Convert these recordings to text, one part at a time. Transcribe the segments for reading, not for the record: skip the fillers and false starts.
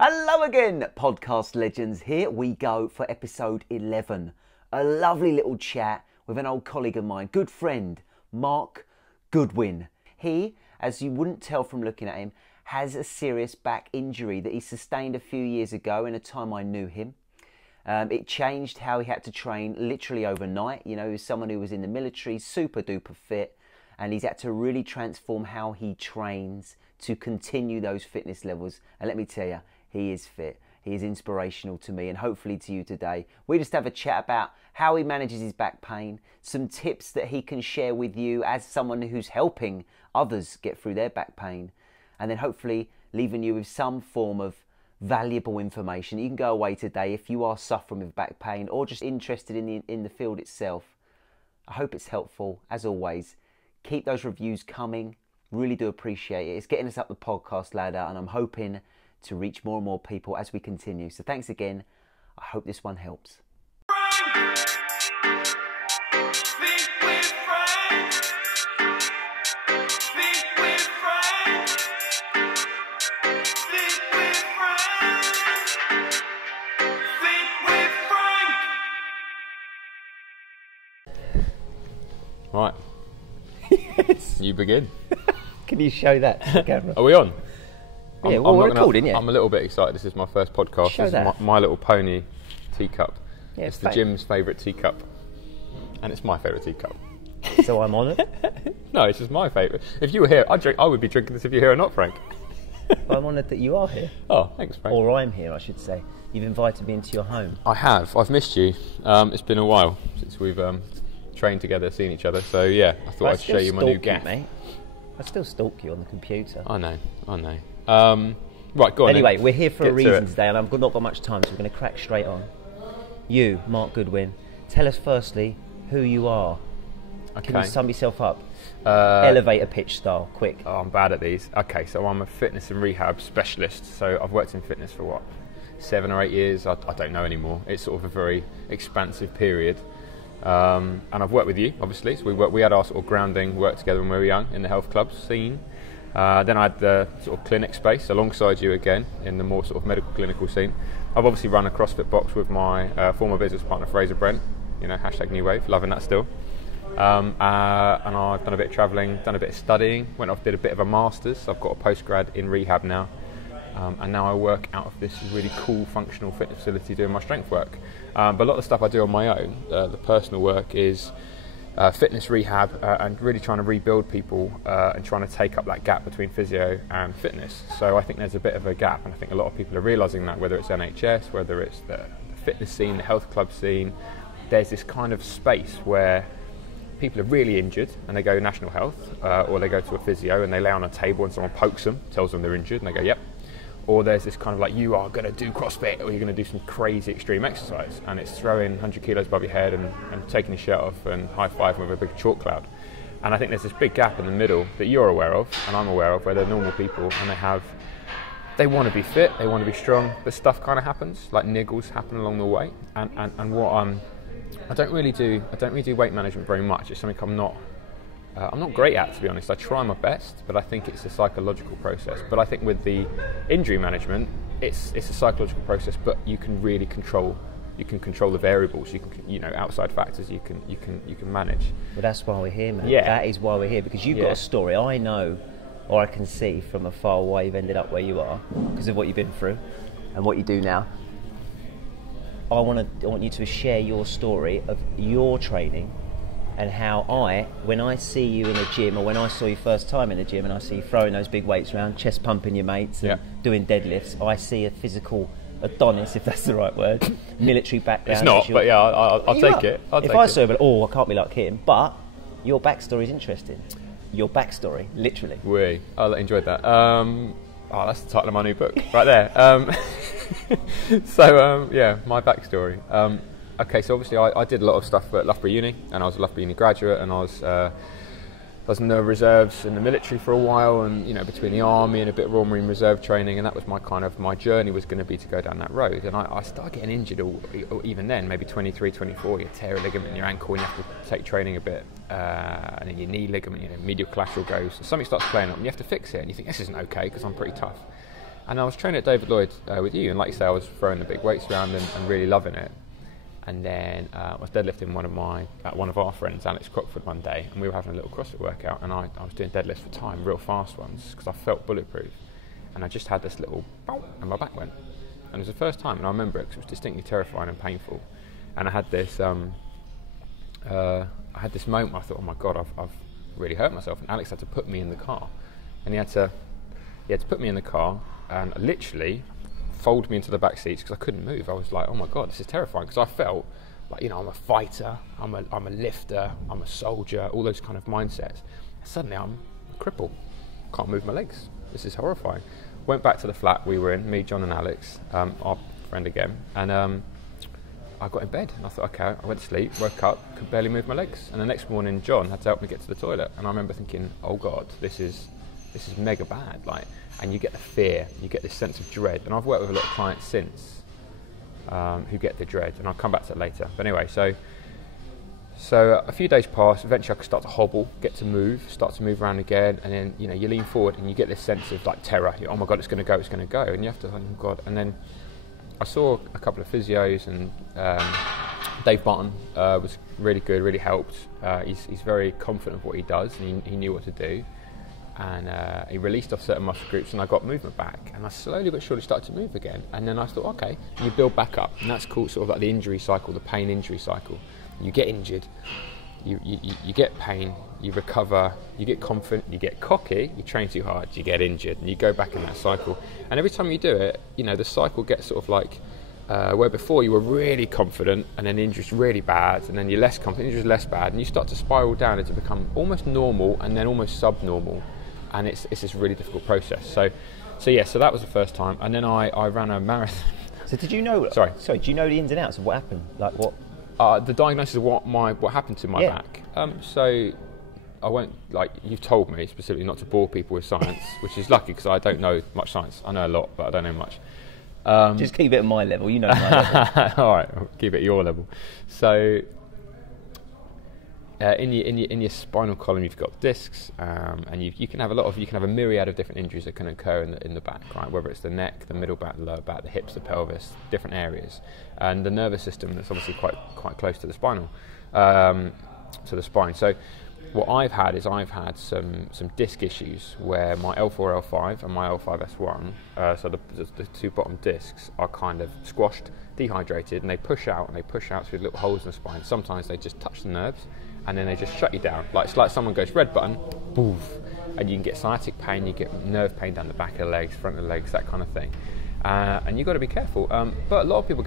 Hello again, podcast legends. Here we go for episode 11. A lovely little chat with an old colleague of mine, good friend, Mark Goodwin. He, as you wouldn't tell from looking at him, has a serious back injury that he sustained a few years ago in a time I knew him. It changed how he had to train literally overnight. You know, he was someone who was in the military, super duper fit, and he's had to really transform how he trains to continue those fitness levels. And let me tell you, he is fit. He is inspirational to me and hopefully to you today. We just have a chat about how he manages his back pain, some tips that he can share with you as someone who's helping others get through their back pain, and then hopefully leaving you with some form of valuable information. You can go away today if you are suffering with back pain or just interested in the field itself. I hope it's helpful. As always, keep those reviews coming. Really do appreciate it. It's getting us up the podcast ladder, and I'm hoping to reach more and more people as we continue. So thanks again. I hope this one helps. Right. Yes. You begin. Can you show that to the camera? Are we on? Yeah, well, we're recording, yeah. I'm a little bit excited. This is my first podcast. Show this that. is my little pony teacup. Yeah, it's the gym's favourite teacup. And it's my favourite teacup. So I'm on it? No, it's just my favourite. If you were here, I would be drinking this if you're here or not, Frank. I'm honoured that you are here. Oh, thanks, Frank. Or I'm here, I should say. You've invited me into your home. I have. I've missed you. It's been a while since we've trained together, seen each other. So, yeah, I thought I'd show you my new gaff. Mate. I still stalk you on the computer. I know. Right, go on. Anyway, then. we're here for Get a reason today, and I've not got much time, so we're going to crack straight on. You, Mark Goodwin, tell us firstly who you are. Okay. Can you sum yourself up? Elevator pitch style, quick. Oh, I'm bad at these. Okay, so I'm a fitness and rehab specialist. So I've worked in fitness for what, 7 or 8 years? I don't know anymore. It's sort of a very expansive period. And I've worked with you, obviously. So we had our sort of grounding work together when we were young in the health club scene. Then I had the sort of clinic space alongside you again in the more sort of medical clinical scene. I've obviously run a CrossFit box with my former business partner Fraser Brent. You know, hashtag New Wave, loving that still. And I've done a bit of travelling, done a bit of studying, went off, did a bit of a master's. I've got a postgrad in rehab now. And now I work out of this really cool functional fitness facility doing my strength work. But a lot of the stuff I do on my own, the personal work, is fitness rehab and really trying to rebuild people and trying to take up that gap between physio and fitness. So I think there's a bit of a gap, and I think a lot of people are realising that, whether it's NHS, whether it's the fitness scene, the health club scene, there's this kind of space where people are really injured and they go national health or they go to a physio and they lay on a table and someone pokes them, tells them they're injured, and they go, yep. Or there's this kind of like, you are going to do CrossFit or you're going to do some crazy extreme exercise, and it's throwing 100 kilos above your head and taking your shirt off and high-fiving with a big chalk cloud. And I think there's this big gap in the middle that you're aware of and I'm aware of, where they're normal people and they want to be fit, they want to be strong, but stuff kind of happens, like niggles happen along the way. And what I don't really do weight management very much. It's something I'm not great at, to be honest. I try my best, but I think it's a psychological process. But I think with the injury management, it's a psychological process, but you can really control. You can control the variables. You can, outside factors. You can manage. Well, that's why we're here, man. Yeah. That is why we're here, because you've got a story. I know, or I can see from afar why you've ended up where you are because of what you've been through and what you do now. I want you to share your story of your training. And how when I see you in a gym, or when I saw you first time in the gym and I see you throwing those big weights around, chest pumping your mates and doing deadlifts, I see a physical Adonis, if that's the right word, military background. It's not, but yeah, I'll take it. If I saw it, I can't be like him, but your backstory is interesting. Your backstory, literally. I enjoyed that. That's the title of my new book, right there. My backstory. Okay, so obviously I did a lot of stuff at Loughborough Uni, and I was a Loughborough Uni graduate, and I was in the reserves in the military for a while, and between the army and a bit of Royal Marine Reserve training, and that was my journey was going to be to go down that road. And I started getting injured, or even then, maybe 23, 24, you tear a ligament in your ankle and you have to take training a bit, and then your knee ligament, medial collateral goes, something starts playing up, and you have to fix it, and you think this isn't okay because I'm pretty tough. And I was training at David Lloyd with you, and like you say, I was throwing the big weights around and really loving it. And then I was deadlifting one of our friends, Alex Crockford, one day, and we were having a little CrossFit workout, and I was doing deadlifts for time, real fast ones, because I felt bulletproof. And I just had this little bow, and my back went. And it was the first time, and I remember it because it was distinctly terrifying and painful. And I had this moment where I thought, oh my God, I've really hurt myself. And Alex had to put me in the car, and he had to put me in the car and literally fold me into the back seats because I couldn't move. I was like, oh my God, this is terrifying, because I felt like, you know, I'm a fighter, I'm a lifter, I'm a soldier, all those kind of mindsets. Suddenly I'm a cripple, can't move my legs. This is horrifying. Went back to the flat we were in, me, John and Alex, our friend again, and I got in bed and I thought, okay, I went to sleep, woke up, could barely move my legs. And the next morning John had to help me get to the toilet, and I remember thinking, oh God, this is mega bad. Like, and you get the fear, you get this sense of dread. And I've worked with a lot of clients since who get the dread, and I'll come back to it later. But anyway, so a few days passed. Eventually I could start to hobble, start to move around again, and then, you know, you lean forward and you get this sense of like terror. Oh my God, it's going to go, and you have to, oh God. And then I saw a couple of physios, and Dave Barton was really good, really helped. He's very confident of what he does, and he knew what to do. And he released off certain muscle groups, and I got movement back, and I slowly but surely started to move again. And then I thought, okay, and you build back up, and that's called sort of like the injury cycle, the pain injury cycle. You get injured, you get pain, you recover, you get confident, you get cocky, you train too hard, you get injured, and you go back in that cycle. And every time you do it, you know, the cycle gets sort of like where before you were really confident, and then the injury's really bad, and then you're less confident, injury's less bad, and you start to spiral down into become almost normal and then almost subnormal. And it's this really difficult process. So that was the first time. And then I ran a marathon. So did you know? Sorry. Do you know the ins and outs of what happened? Like what? The diagnosis of what happened to my back. So I won't, like, you've told me specifically not to bore people with science, which is lucky because I don't know much science. I know a lot, but I don't know much. Just keep it at my level. You know my level. All right, I'll keep it at your level. So. In your spinal column, you've got discs, and you can have a myriad of different injuries that can occur in the back, right? Whether it's the neck, the middle back, the lower back, the hips, the pelvis, different areas, and the nervous system that's obviously quite close to the spinal, to the spine. So, what I've had some disc issues where my L4, L5, and my L5S1, so the two bottom discs are kind of squashed, dehydrated, and they push out through little holes in the spine. Sometimes they just touch the nerves, and then they just shut you down. Like, it's like someone goes red button, boof, and you can get sciatic pain, you get nerve pain down the back of the legs, front of the legs, that kind of thing. And you've got to be careful. But a lot of people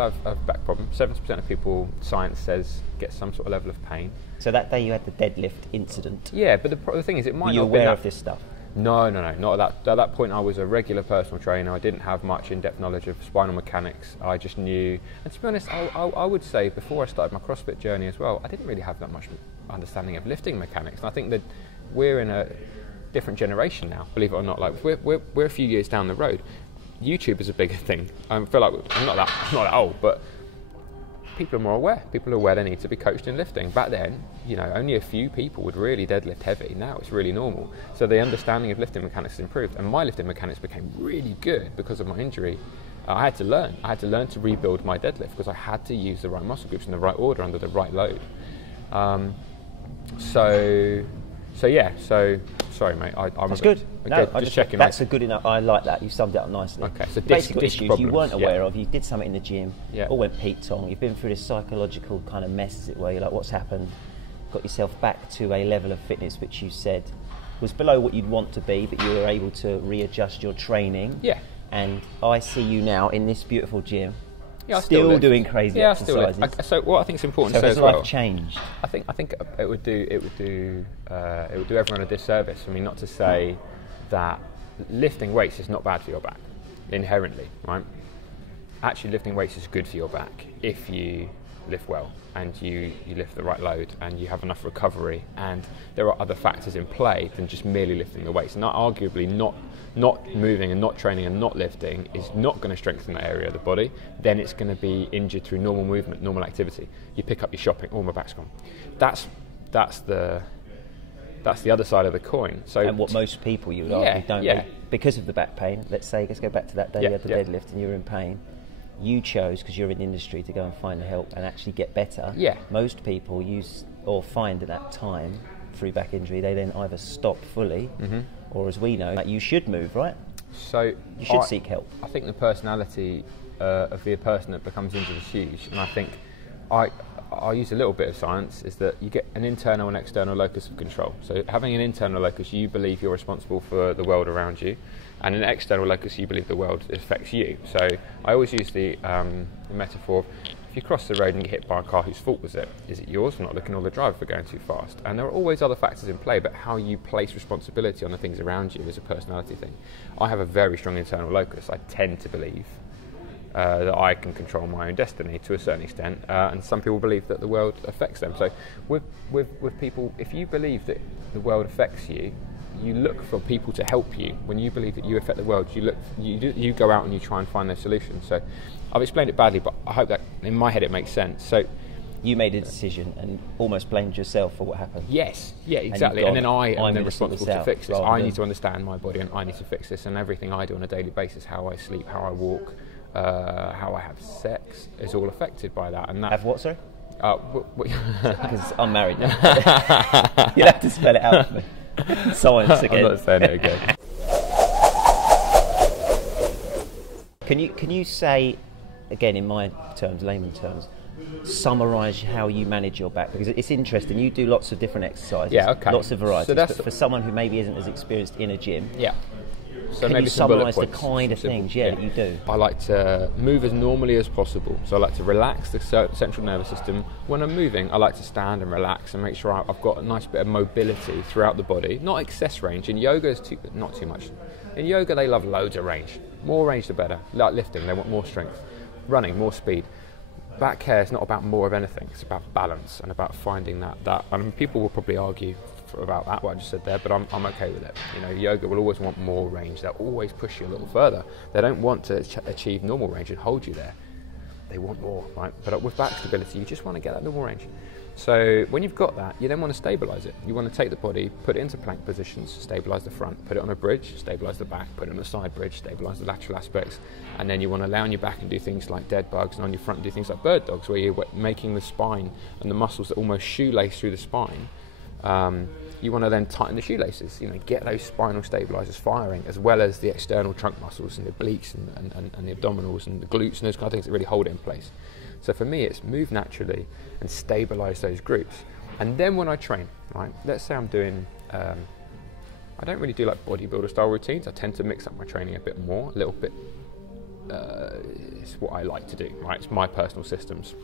have back problems. 70% of people, science says, get some sort of level of pain. So that day you had the deadlift incident. Yeah, but the thing is, it might not be. Were you aware of this stuff? No, not at that. At that point, I was a regular personal trainer. I didn't have much in-depth knowledge of spinal mechanics. I just knew, and to be honest, I would say before I started my CrossFit journey as well, I didn't really have that much understanding of lifting mechanics. And I think that we're in a different generation now, believe it or not. Like we're a few years down the road. YouTube is a bigger thing. I feel like I'm not that old, but people are more aware. People are aware they need to be coached in lifting. Back then, you know, only a few people would really deadlift heavy. Now it's really normal. So the understanding of lifting mechanics has improved, and my lifting mechanics became really good because of my injury. I had to learn to rebuild my deadlift because I had to use the right muscle groups in the right order under the right load. Sorry, mate. That's good. Just checking. That's a good enough. I like that. You summed it up nicely. Okay, so basic disc issues problems, you weren't aware of. You did something in the gym. Yeah. All went Pete Tong. You've been through this psychological kind of mess, as it were. You're like, what's happened? Got yourself back to a level of fitness which you said was below what you'd want to be, but you were able to readjust your training. Yeah. And I see you now in this beautiful gym. Yeah, still doing crazy exercises. So what I think is important to say as as well. well. Changed. I think it would do everyone a disservice for me not to say that lifting weights is not bad for your back inherently, right? Actually, lifting weights is good for your back if you lift well and you lift the right load and you have enough recovery, and there are other factors in play than just merely lifting the weights. And arguably not moving and not training and not lifting is not going to strengthen that area of the body. Then it's going to be injured through normal movement, normal activity. You pick up your shopping, oh, my back's gone. That's that's the other side of the coin. So, and what most people, you would argue, don't yeah. because of the back pain. Let's go back to that day you had the deadlift and you were in pain. You chose, because you're in the industry, to go and find the help and actually get better. Yeah. Most people use or find at that time through back injury, they then either stop fully, or as we know, you should move, right? So you should seek help. I think the personality of the person that becomes injured is huge, and I think I'll use a little bit of science, is that you get an internal and external locus of control. So having an internal locus, you believe you're responsible for the world around you, and an external locus, you believe the world affects you. So I always use the metaphor of, if you cross the road and get hit by a car, whose fault was it? Is it yours for not looking, or the driver for going too fast? And there are always other factors in play, but how you place responsibility on the things around you is a personality thing. I have a very strong internal locus. I tend to believe that I can control my own destiny to a certain extent, and some people believe that the world affects them. So with people, if you believe that the world affects you, you look for people to help you. When you believe that you affect the world, you go out and you try and find those solutions. So I've explained it badly, but I hope that in my head it makes sense. So you made a decision and almost blamed yourself for what happened. Yes, yeah, exactly. And then I am then responsible to fix this. I need to understand my body, and I need to fix this. And everything I do on a daily basis, how I sleep, how I walk, how I have sex, is all affected by that. And that have what, sorry? Because I'm married now. You'll have to spell it out for me. Science again. I'm not saying it again. Can you say, again in my terms, layman terms, summarise how you manage your back? Because it's interesting. You do lots of different exercises. Yeah, okay. Lots of varieties. So but for someone who maybe isn't as experienced in a gym, yeah. So can maybe you some bullet summarise the points, kind of things that you do? I like to move as normally as possible. So I like to relax the central nervous system. When I'm moving, I like to stand and relax and make sure I've got a nice bit of mobility throughout the body. Not excess range. In yoga, not too much. In yoga, they love loads of range. More range, the better. Like lifting, they want more strength. Running, more speed. Back care is not about more of anything. It's about balance and about finding that. I mean, people will probably argue about that, what I just said there, but I'm okay with it. You know, yoga will always want more range. They'll always push you a little further. They don't want to achieve normal range and hold you there. They want more, right? But with back stability, you just want to get that normal range. So when you've got that, you then want to stabilize it. You want to take the body, put it into plank positions, stabilize the front, put it on a bridge, stabilize the back, put it on a side bridge, stabilize the lateral aspects, and then you want to lay on your back and do things like dead bugs, and on your front do things like bird dogs, where you're making the spine and the muscles that almost shoelace through the spine. You want to then tighten the shoelaces, you know, get those spinal stabilizers firing, as well as the external trunk muscles and the obliques and the abdominals and the glutes and those kind of things that really hold it in place. So for me, it's move naturally and stabilize those groups. And then when I train, right, let's say I'm doing, I don't really do like bodybuilder style routines. I tend to mix up my training a bit more, a little bit. It's what I like to do, right? It's my personal systems.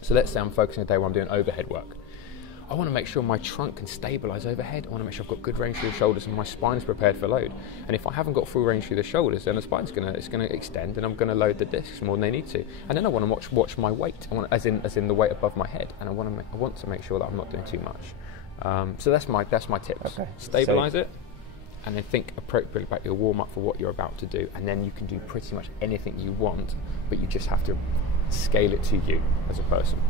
So let's say I'm focusing a day where I'm doing overhead work. I want to make sure my trunk can stabilise overhead. I want to make sure I've got good range through the shoulders and my spine is prepared for load. And if I haven't got full range through the shoulders, then the spine's going to extend, and I'm going to load the discs more than they need to. And then I want to watch my weight, as in the weight above my head. And I want to make sure that I'm not doing too much. So that's my tips. Okay. Stabilise it, and then think appropriately about your warm up for what you're about to do. And then you can do pretty much anything you want, but you just have to scale it to you as a person.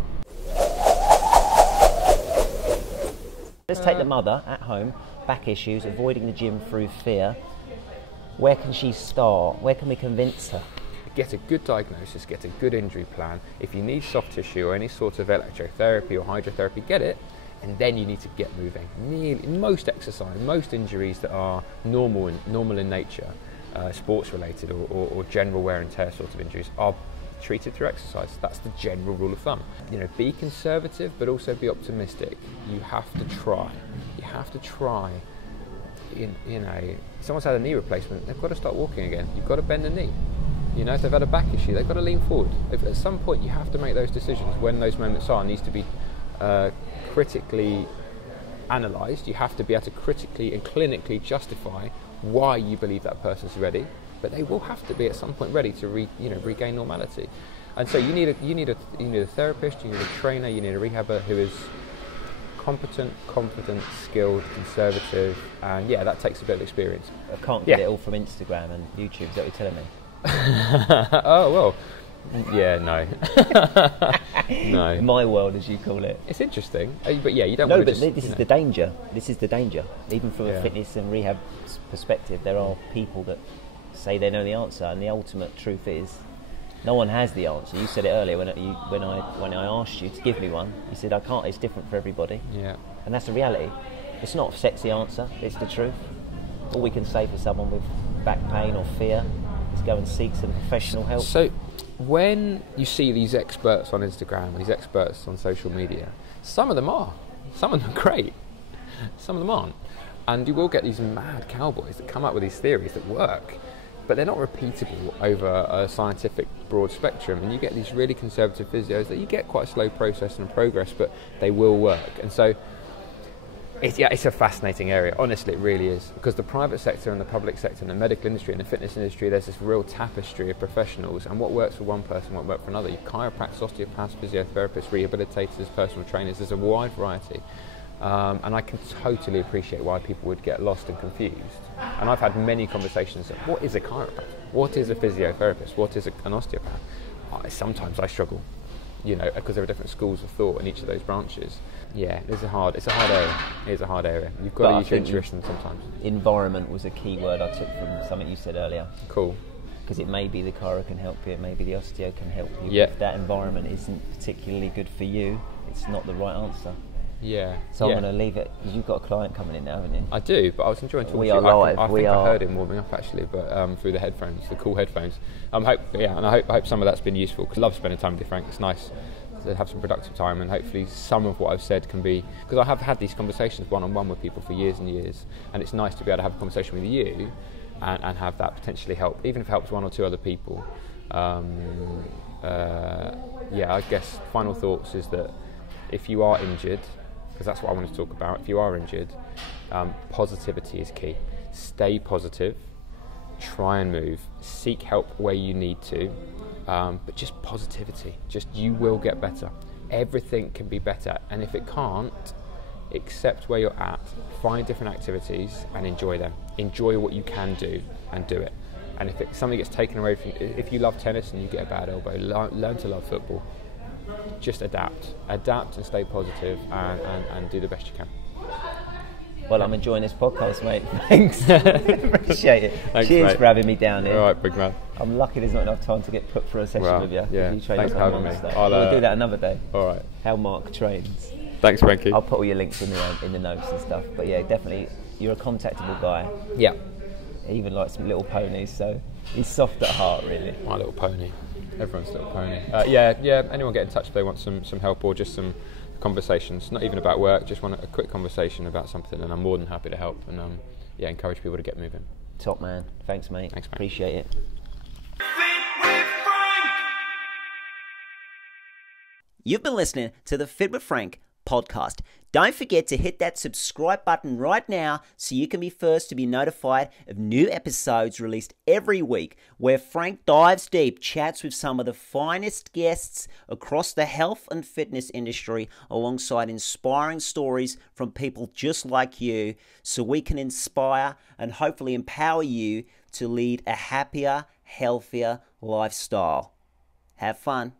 Let's take the mother at home, back issues, avoiding the gym through fear. Where can she start? Where can we convince her? Get a good diagnosis, get a good injury plan. If you need soft tissue or any sort of electrotherapy or hydrotherapy, get it, and then you need to get moving. Most exercise, most injuries that are normal in nature, sports related or general wear and tear sort of injuries, are treated through exercise. That's the general rule of thumb. You know, be conservative, but also be optimistic. You have to try. You have to try. You know, someone's had a knee replacement, they've got to start walking again. You've got to bend the knee. You know, if they've had a back issue, they've got to lean forward. At some point, you have to make those decisions. When those moments are, needs to be critically analysed. You have to be able to critically and clinically justify why you believe that person's ready. But they will have to be at some point ready to regain normality. And so you need a therapist, you need a trainer, you need a rehabber who is competent, confident, skilled, conservative, and yeah, that takes a bit of experience. I can't get it all from Instagram and YouTube, is that what you're telling me? Oh well, Yeah, no. No. My world, as you call it. It's interesting, but yeah, you don't No, want to but just... this is the danger. This is the danger. Even from a fitness and rehab perspective, there are people that say they know the answer, and the ultimate truth is no one has the answer. You said it earlier when I asked you to give me one. You said I can't. It's different for everybody. Yeah. And that's the reality. It's not a sexy answer. It's the truth. All we can say for someone with back pain or fear is go and seek some professional help. So, when you see these experts on Instagram, these experts on social media, some of them are. Some of them are great. Some of them aren't. And you will get these mad cowboys that come up with these theories that work, but they're not repeatable over a scientific broad spectrum. And you get these really conservative physios that you get quite a slow process and progress, but they will work. And so it's a fascinating area. Honestly, it really is. Because the private sector and the public sector and the medical industry and the fitness industry, there's this real tapestry of professionals, and what works for one person won't work for another. You chiropractors, osteopaths, physiotherapists, rehabilitators, personal trainers, there's a wide variety. And I can totally appreciate why people would get lost and confused. And I've had many conversations of what is a chiropractor? What is a physiotherapist? What is an osteopath? Sometimes I struggle, because there are different schools of thought in each of those branches. Yeah, it's a hard area. It is a hard area. You've got to use your intuition sometimes. Environment was a key word I took from something you said earlier. Cool. Because it may be the chiro can help you, it may be the osteo can help you. Yeah. If that environment isn't particularly good for you, it's not the right answer. Yeah. So I'm going to leave it, because you've got a client coming in now, haven't you? I do, but I was enjoying talking to you. We are live. I think I heard him warming up actually, but through the headphones, the cool headphones. I hope some of that's been useful, because I love spending time with you, Frank. It's nice to have some productive time, and hopefully some of what I've said can be, because I have had these conversations one-on-one with people for years and years, and it's nice to be able to have a conversation with you and have that potentially help, even if it helps one or two other people. I guess final thoughts is that if you are injured, because that's what I want to talk about, if you are injured, positivity is key. Stay positive, try and move, seek help where you need to, but just positivity, just you will get better. Everything can be better, and if it can't, accept where you're at, find different activities and enjoy them. Enjoy what you can do and do it. And if something gets taken away from you, if you love tennis and you get a bad elbow, learn to love football. Just adapt and stay positive and do the best you can. Well, I'm enjoying this podcast, mate. Thanks. Appreciate it. Thanks, cheers, mate, for having me down here. All right, big man. I'm lucky there's not enough time to get put through a session with you. Yeah, thanks for having me. We'll do that another day. All right. How Mark trains. Thanks, Frankie. I'll put all your links in the notes and stuff. But yeah, definitely, you're a contactable guy. Yeah. He even likes some little ponies, so he's soft at heart, really. My little pony. Everyone's little pony. Anyone get in touch if they want some help or just some conversations, not even about work, just want a quick conversation about something, and I'm more than happy to help and encourage people to get moving. Top man. Thanks, mate. Thanks, mate. Appreciate it. You've been listening to the Fit with Frank podcast. Don't forget to hit that subscribe button right now so you can be first to be notified of new episodes released every week, where Frank dives deep, chats with some of the finest guests across the health and fitness industry, alongside inspiring stories from people just like you, so we can inspire and hopefully empower you to lead a happier, healthier lifestyle. Have fun.